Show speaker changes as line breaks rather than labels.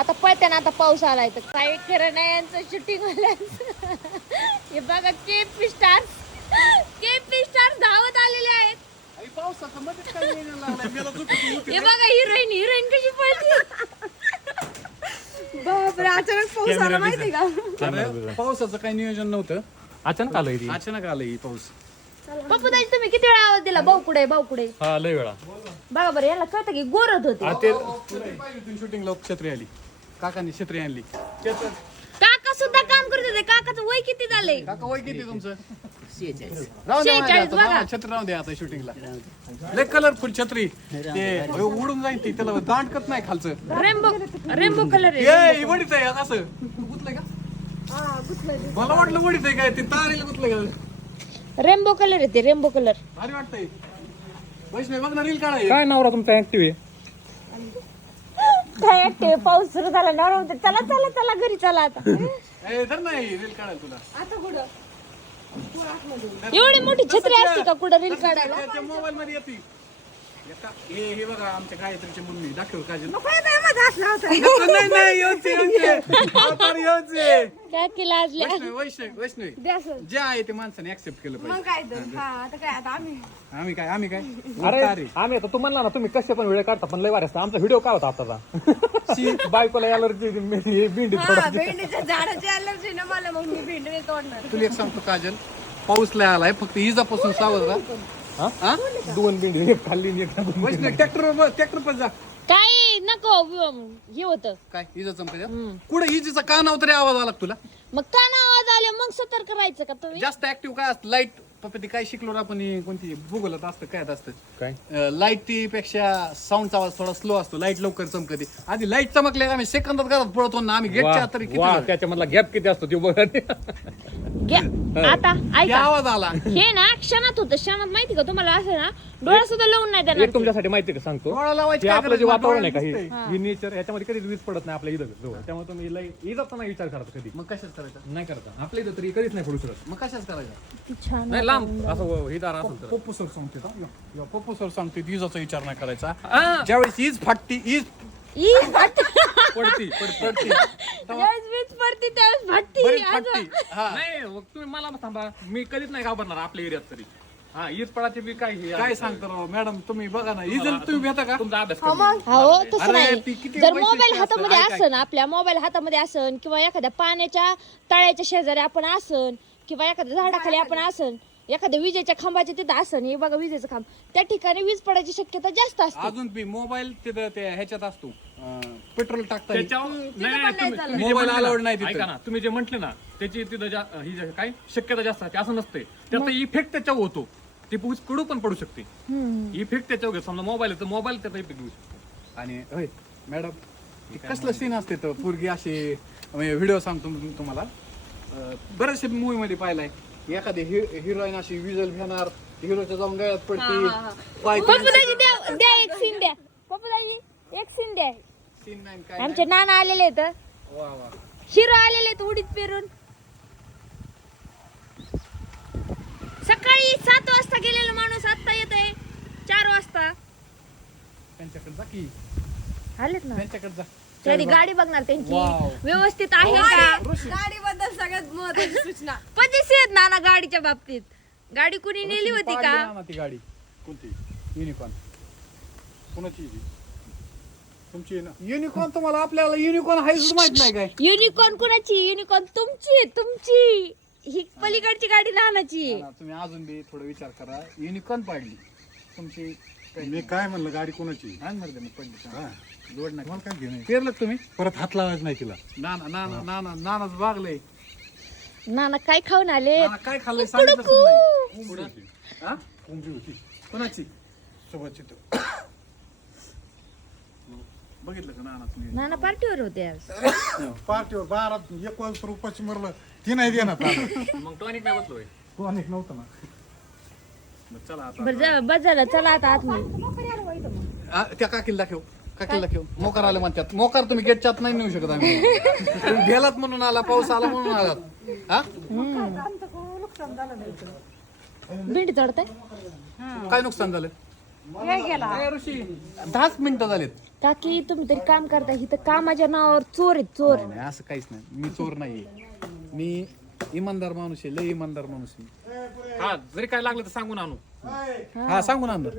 आता पळत्याना आता पाऊस आलाय तर. काही खरं नाही यांचं शूटिंग हे बघा केपी स्टार केपी स्टार धावत आलेले आहेत. हे बघा हिरोईन हिरोईन कशी पळते?
बापरे अचानक पाऊस आला माहिती का?
अरे, पावसाचं काही नियोजन नव्हतं.
अचानक आलोय ती.
अचानक आलं ही पाऊस.
पप्पू दाजी तुम्ही किती वेळा आवाज दिला? भाऊ कुठे
हा लय वेळा.
बघा बरं याला कळतं की गोरत होते
शूटिंगला छत्री आली? काकांनी छत्री आणली.
काका सुद्धा काम करत होते. काकाचं वय किती झालंय?
काका वय किती तुमचं? राहू द्या माझ्या
शेहेचाळीस
आता.
बघा.
हा, छत्री राहू द्या आता शूटिंगला लय कलरफुल छत्री. ते उडून जाईल ती त्याला दांडकत नाही खालचं.
रेम्बो रेम्बो कलर आहे
ये वडीत आहे असं. गुतलंय का? मला वाटलं वडीत आहे काय ते तारेला गुतलंय का?
रेम्बो कलर आहे ते रेम्बो कलर
भारी वाटतंय. वैष्णव बघ ना रील काढाय
काय नवरा तुमचा ऍक्टिव्ह आहे?
काय ऍक्टिव्ह पाऊस सुरू झाला ना म्हणते चला चला चला घरी चला आता.
ए धर नाही रील काढायला तुला.
एवढी मोठी छत्री असते का कुठं रील काढायला?
त्याच्या मोबाईल मध्ये येते. एका- हे हे बघा आमच्या गायत्रीची दाखव काजल.
नको
नाही नाही अवतार वैष्णव वैष्णव वैष्णव.
द्या सर.
जे आहे ते माणसाने ऍक्सेप्ट केलं
मग
पाहिजे
काय तर. हा आता काय आता आम्ही.
आम्ही काय आम्ही काय?
अरे
आहे.
आम्ही आता तुम्हाला ना तुम्ही कसे पण वेळ काढता पण लय वारे असता. आमचा व्हिडिओ काय होता आताचा बायकोला अलर्जी भेंडी
हा भेंडीच्या झाडाची अलर्जी ना मला मग मी तोडणार.
तुला एक सांगतो काजल पाऊस लय आलाय फक्त इजापासून सावध राहा.
हा?
हा?
दोन भेंडी एक खाल्ली एक
ट्रॅक्टर ट्रॅक्टर पण जा.
काय नको हे होतं.
काय इजा कुठे इजेचा कानावर तरी आवाज आला का तुला?
मग का ना आवाज आले मग सतर्क राहायचं का तुम्ही?
जास्त ऍक्टिव्ह काय असतं? लाइट पप्पा ते काय शिकलो ना आपण हे कोणती? भूगोलात असतं काय असतं?
काय?
लाइटपेक्षा साऊंडचा आवाज थोडा स्लो असतो लाइट लवकर चमकते. आधी लाइट चमकले का आम्ही सेकंदात घरात पळतो ना आम्ही गेटच्या आत तरी किती
वा
झालं?
त्याच्यामधला गॅप किती असतो ते बघा.
घ्या. आता
ते
ऐका
आवाज आला.
हे ना क्षणात होतं क्षणात माहिती का तुम्हाला? असं ना डोळा सुद्धा लावून नाही देणार.
एक तुमच्यासाठी माहिती का सांगतो?
डोळा लावायची
हे
काय
आपलं जे
गरज?
वातावरण आहे का? हे नेचर याच्यामध्ये कधीच वीज पडत नाही आपल्या इथं. जवळ त्यामुळे तुम्ही लय इजाचा नाही विचार करता कधी.
मग कशाच करायचं?
नाही करता. आपल्या इथं तरी कधीच नाही पडू शकत.
मग कशाच करायचं?
छान.
नाही लांब असं ही दार असेल तर.
पप्पू सर सांगते पप्पू सर सांगते इजाचा विचार नाही करायचा.
हा,
ज्यावेळेस ईज फाटती ईज
ई, भाट-
पडती पडती.
पडती.
ज्यावेळेस वीज पडते त्यावेळेस
बरीच हा.
नाही मग तुम्ही मला थांबा. मी कधीच नाही घाबरणार आपल्या एरियात तरी. हा ईद पडाचे बी काय हे
काय सांगतो राव? मॅडम तुम्ही बघा ना. इजल तुम्ही भेटा का?
तुमचा अभ्यास.
हो तसं
अरे,
नाही.
ती किती
जर
वैशिष्ट्य
मोबाईल
असतं,
हातामध्ये
ऐक, ऐक.
असन आपल्या मोबाईल हातामध्ये असन किंवा एखाद्या पाण्याच्या तळ्याच्या शेजारी आपण असन किंवा एखाद्या झाडाखाली आपण असन एखाद्या विजेच्या खांबाच्या तिथं असन हे बघा विजेचं खांब. त्या ठिकाणी वीज पडायची शक्यता जास्त असते.
अजून बी मोबाईल तिथं ते ह्याच्यात असतो पेट्रोल टाकता येईल.
त्याच्यावर नाही, नाही, तुम्ही- तुम्ही जे
मोबाईल
म्हटले ना,
allowed नाही तिथं.
ऐका ना तुम्ही जे म्हटले ना त्याची तिथं जा- ही जे- काय शक्यता जास्त असते असं नसते. त्याचा इफेक्ट त्याच्यावर होतो. ते पुढे कडू पण पडू शकते. इफेक्ट त्याच्यावर समजा मोबाईल आहे तर मोबाईल त्याचा इफेक्ट घेऊ शकतो.
आणि होय मॅडम ते कसलं सीन असते तर पूर्वी असे व्हिडिओ सांगतो मी तुम्हाला. अं, बऱ्याचशा मूवी मध्ये पाहिलाय. एखादी हिरोईन अशी विजल घेणार हिरोच्या जाऊन गळ्यात पडते
पप्पूदाजी द्या द्या एक सीन द्या पप्पूदाजी एक सीन द्या
सीन नाही काय
आमचे नाना आलेले आहेत
वा वा
हिरो आलेले आहेत उडीत पेरून सकाळी सात वाजता गेलेला माणूस आता येत आहे चार वाजता
त्यांच्याकडे जा की
आलेत ना
त्यांच्याकडे जा
गाडी बघणार त्यांची. व्यवस्थित आहे का
गाडीबद्दल सगळ्यात महत्वाची सूचना
पजेसी आहेत नाना गाडीच्या बाबतीत. गाडी कुणी नेली होती का?
ना ना ती गाडी? कोणती? युनिकॉर्न कोणाची आहे ती? तुमची आहे ना? युनिकॉर्न तुम्हाला आपल्याला युनिकॉर्न हायच माहीत नाही काय?
युनिकॉर्न कुणाची? युनिकॉर्न तुमची आहे, तुमची. ही पलीकडची गाडी नानाची आहे.
ना, तुम्ही अजून बी थोडा विचार करा. युनिकॉर्न पाडली. तुमची
मी काय म्हणलं गाडी कोणाची
हा मर्दे मग पडली जोड नाही
मला काय घेणे
पेरलं का तुम्ही?
परत हात लावायचं नाही तिला.
नाना नाना नाना नानाच बागलंय
नाना काय खाऊन आले?
काय खाल्लंय? सांगितलंच नाही
कोंबडी होती.
हा?
कोंबडी होती.
कोणाची?
सोबतची तर
बघितलं का नाना तुम्ही?
नाना पार्टीवर होते आज.
पार्टीवर बारा एक वाजता रुपयाची मरलं ती नाही देणार आता.
मग टॉनिक नाही बसलोय
तो अनेक नव्हतं ना.
बरं, चला आता
बरं जा- बस झालं चला आता आतमध्ये.
आ, त्या काकीला दाखव. काकीला दाखव. मोकार आले म्हणतात. मोकार तुम्ही गेटच्या आत नाही नेऊ शकत आम्ही. भेलात म्हणून आला पाऊस आला म्हणून आलात. हा?
भेंडी तोडताय
काय नुकसान झालं?
हे गेला.
ए, ऋषी. दहाच मिनिटं झालेत.
काकी तुम्ही तरी काम करता इथं कामाच्या नावावर चोर आहेत चोर.
नाही, नाही, असं काहीच नाही. मी चोर नाहीये. मी इमानदार माणूस आहे लय इमानदार माणूस आहे.
हा जरी काय लागलं तर सांगून आणू.
हा सांगून आणलं